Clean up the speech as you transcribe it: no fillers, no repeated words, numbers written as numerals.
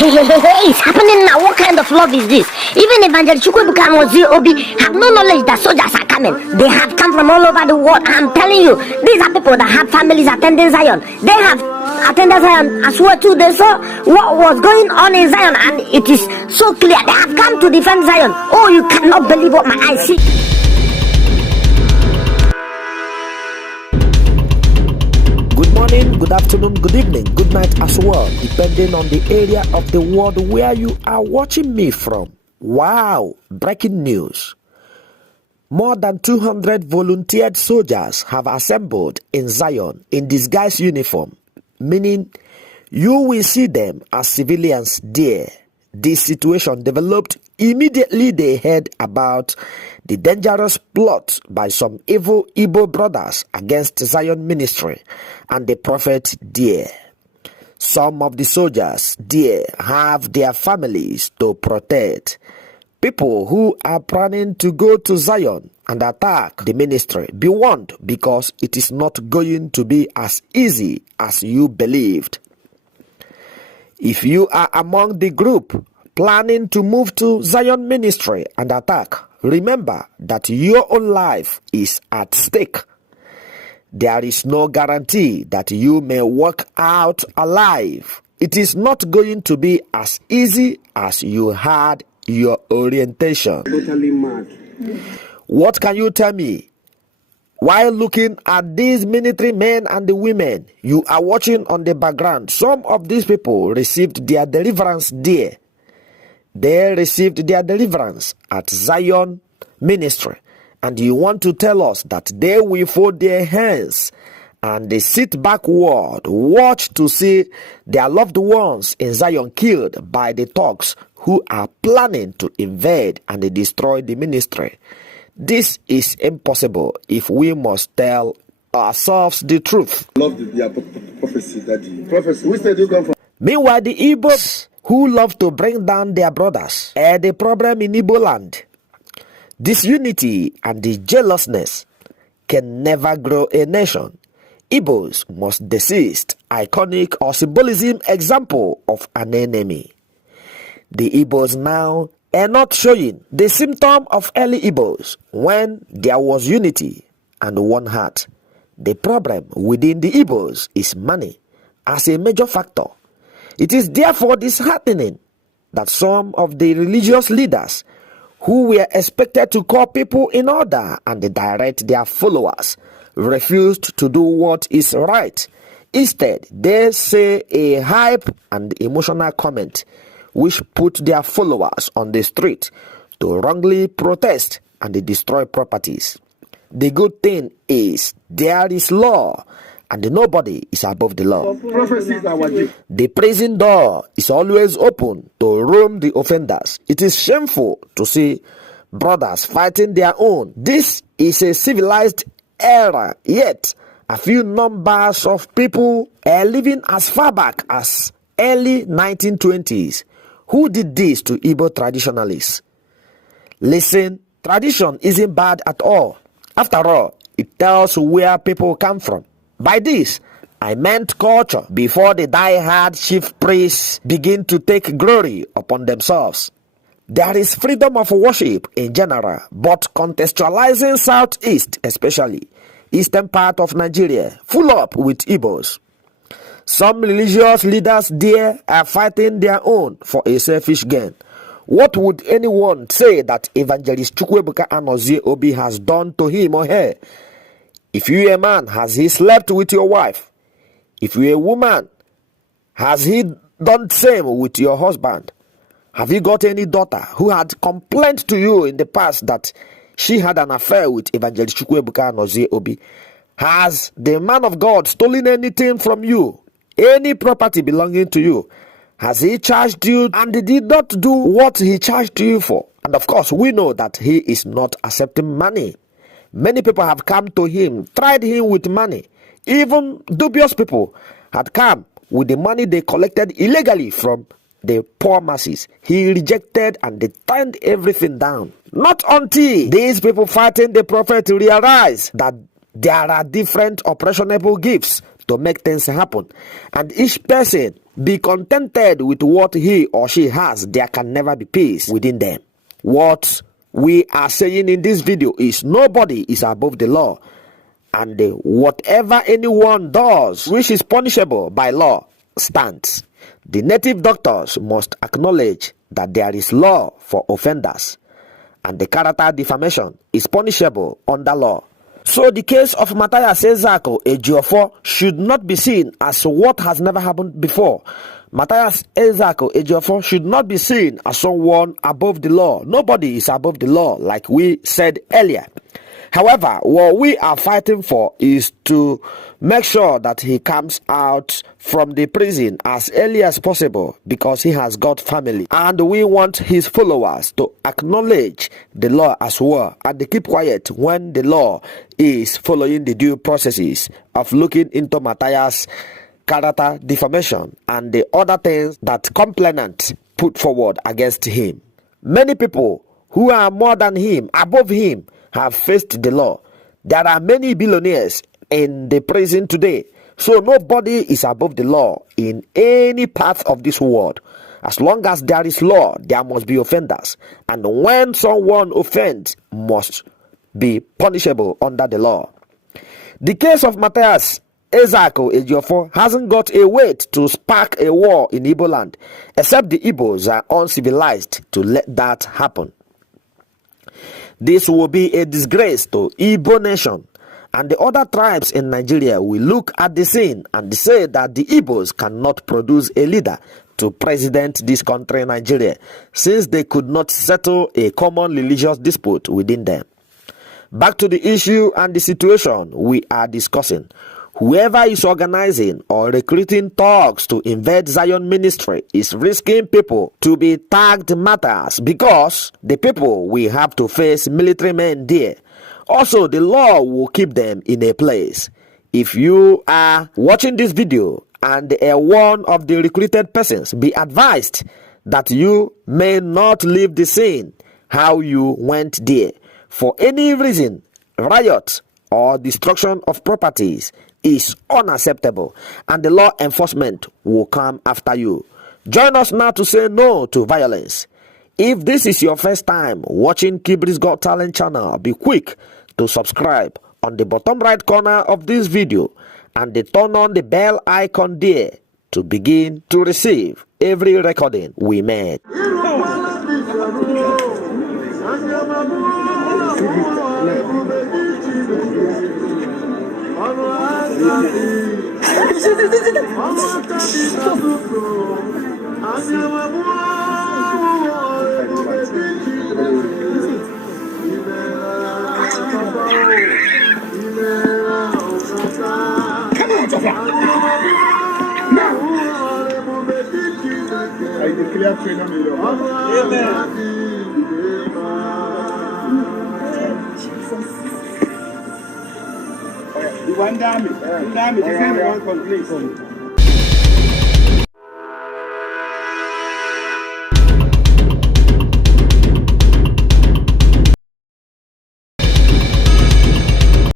It's happening now. What kind of love is this? Even Evangelist Chukwuebuka Obi have no knowledge that soldiers are coming. They have come from all over the world. I'm telling you, these are people that have families attending Zion. They have attended Zion as well too. They saw what was going on in Zion, and it is so clear. They have come to defend Zion. Oh, you cannot believe what my eyes see. Good morning, good afternoon, good evening, good night as well, depending on the area of the world where you are watching me from. Wow, breaking news. More than 200 volunteered soldiers have assembled in Zion in disguised uniform, meaning you will see them as civilians there. This situation developed immediately they heard about the dangerous plot by some evil Igbo brothers against Zion ministry and the prophet there. Some of the soldiers there have their families to protect. People who are planning to go to Zion and attack the ministry, be warned, because it is not going to be as easy as you believed. If you are among the group planning to move to Zion ministry and attack, remember that your own life is at stake. There is no guarantee that you may walk out alive. It is not going to be as easy as you had your orientation. Totally mad. What can you tell me? While looking at these military men and the women you are watching on the background, some of these people received their deliverance there. They received their deliverance at Zion ministry. And you want to tell us that they will fold their hands and they sit backward, watch to see their loved ones in Zion killed by the thugs who are planning to invade and destroy the ministry. This is impossible if we must tell ourselves the truth. Love the prophecy, Daddy. Prophecy, which state you come from? Meanwhile, the Igbos who love to bring down their brothers are the problem in Igbo land. Disunity and the jealousness can never grow a nation. Igbos must desist, iconic or symbolism example of an enemy. The Igbos now are not showing the symptom of early Igbos when there was unity and one heart. The problem within the Igbos is money as a major factor. It is therefore disheartening that some of the religious leaders who were expected to call people in order and direct their followers refused to do what is right. Instead, they say a hype and emotional comment which put their followers on the street to wrongly protest and destroy properties. The good thing is there is law and nobody is above the law. The prison door is always open to roam the offenders. It is shameful to see brothers fighting their own. This is a civilized era, yet a few numbers of people are living as far back as early 1920s. Who did this to Igbo traditionalists? Listen, tradition isn't bad at all. After all, it tells where people come from. By this, I meant culture before the die-hard chief priests begin to take glory upon themselves. There is freedom of worship in general, but contextualizing Southeast, especially eastern part of Nigeria, full up with Igbos. Some religious leaders there are fighting their own for a selfish gain. What would anyone say that Evangelist Chukwuebuka Anozie Obi has done to him or her? If you a man, has he slept with your wife? If you a woman, has he done the same with your husband? Have you got any daughter who had complained to you in the past that she had an affair with Evangelist Chukwuebuka Anozie Obi? Has the man of God stolen anything from you? Any property belonging to you? Has he charged you and did not do what he charged you for? And of course, we know that he is not accepting money. Many people have come to him, tried him with money. Even dubious people had come with the money they collected illegally from the poor masses. He rejected and they turned everything down. Not until these people fighting the prophet realized that There are different operationable gifts to make things happen, and each person be contented with what he or she has. There can never be peace within them. What we are saying in this video is nobody is above the law, and whatever anyone does which is punishable by law stands. The native doctors must acknowledge that there is law for offenders, and the character defamation is punishable under law. So the case of Matthias Ezeaku Ejiofor should not be seen as what has never happened before. Matthias Ezeaku Ejiofor should not be seen as someone above the law. Nobody is above the law, like we said earlier. However, what we are fighting for is to make sure that he comes out from the prison as early as possible, because he has got family, and we want his followers to acknowledge the law as well, and they keep quiet when the law is following the due processes of looking into Matthias' character defamation and the other things that complainant put forward against him. Many people who are more than him, above him, have faced the law. There are many billionaires in the prison today, so nobody is above the law in any part of this world. As long as there is law, there must be offenders, and when someone offends, must be punishable under the law. The case of Matthias Ezeaku Ejiofor hasn't got a weight to spark a war in Igbo land, except the Igbos are uncivilized to let that happen. This will be a disgrace to Igbo nation, and the other tribes in Nigeria will look at the scene and say that the Igbos cannot produce a leader to president this country, Nigeria, since they could not settle a common religious dispute within them. Back to the issue and the situation we are discussing. Whoever is organizing or recruiting thugs to invade Zion ministry is risking people to be tagged martyrs, because the people will have to face military men there. Also, the law will keep them in a place. If you are watching this video and are one of the recruited persons, be advised that you may not leave the scene how you went there. For any reason, riot or destruction of properties is unacceptable, and the law enforcement will come after you. Join us now to say no to violence. If this is your first time watching Kibri's Got Talent channel, be quick to subscribe on the bottom right corner of this video, and turn on the bell icon there to begin to receive every recording we made. I declare freedom in your heart. One damage, the same one complete.